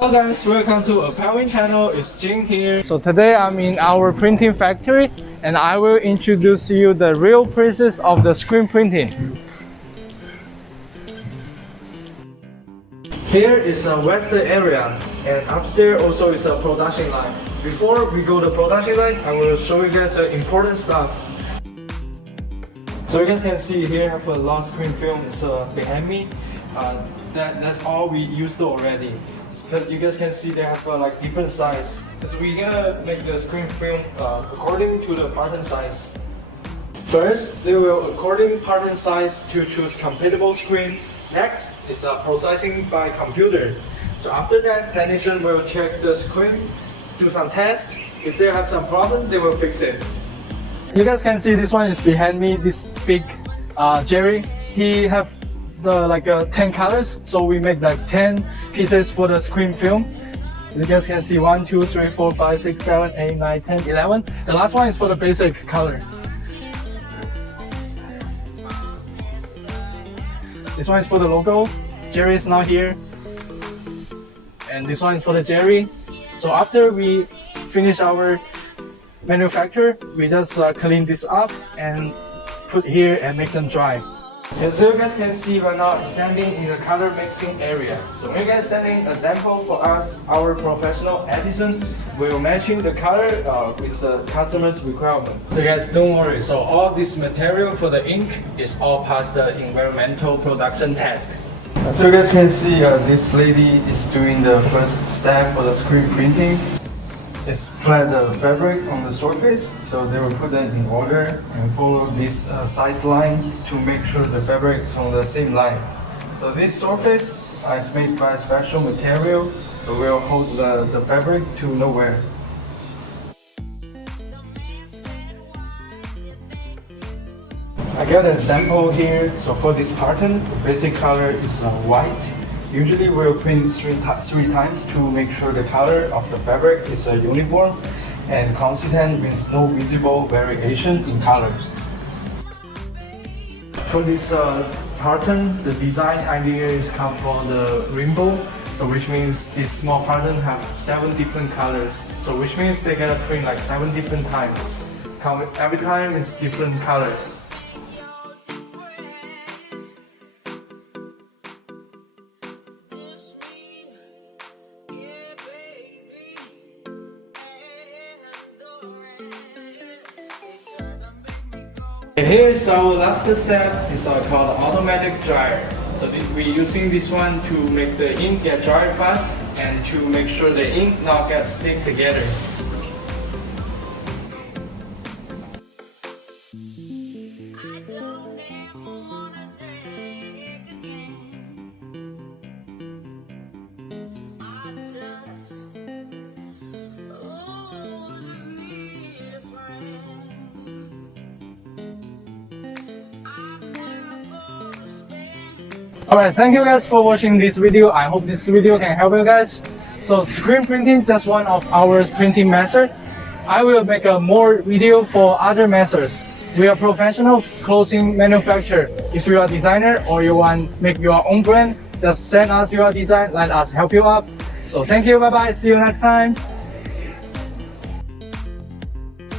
Hello guys, welcome to ApparelWin channel. It's Jing here. So today I'm in our printing factory and I will introduce you the real process of the screen printing. Here is a western area and upstairs also is a production line. Before we go to production line, I will show you guys the important stuff. So you guys can see here I have a long screen film. It's behind me. That's all we used already. So you guys can see they have like different size. So we're gonna make the screen film according to the pattern size. First, they will according pattern size to choose compatible screen. Next is processing by computer. So after that, technician will check the screen, do some tests. If they have some problem, they will fix it. You guys can see this one is behind me. This big Jerry. He have like 10 colors, so we make like 10 pieces for the screen film. You guys can see 1, 2, 3, 4, 5, 6, 7, 8, 9, 10, 11. The last one is for the basic color. This one is for the logo. Jerry is not here. And this one is for the Jerry. So after we finish our manufacture, we just clean this up and put here and make them dry. And so you guys can see right now standing in the color mixing area. So when you guys sending example for us, our professional Edison will matching the color with the customer's requirement. So guys, don't worry. So all this material for the ink is all past the environmental production test. So you guys can see this lady is doing the first step for the screen printing. It's flat the fabric on the surface, so they will put them in order and follow this size line to make sure the fabric is on the same line. So this surface is made by special material, so will hold the fabric to nowhere. I got a sample here. So for this pattern, the basic color is white. Usually we'll print three times to make sure the color of the fabric is uniform and consistent with no visible variation in colors. For this pattern, the design idea is come from the rainbow, so which means this small pattern have 7 different colors. So which means they're gonna print like 7 different times. Every time it's different colors. Here's our last step. It's called automatic dryer. So we're using this one to make the ink get dry fast and to make sure the ink not get stick together. Alright, thank you guys for watching this video. I hope this video can help you guys. So screen printing is just one of our printing methods. I will make a more video for other methods. We are professional clothing manufacturer. If you are a designer or you want to make your own brand, just send us your design, let us help you up. So thank you, bye bye, see you next time.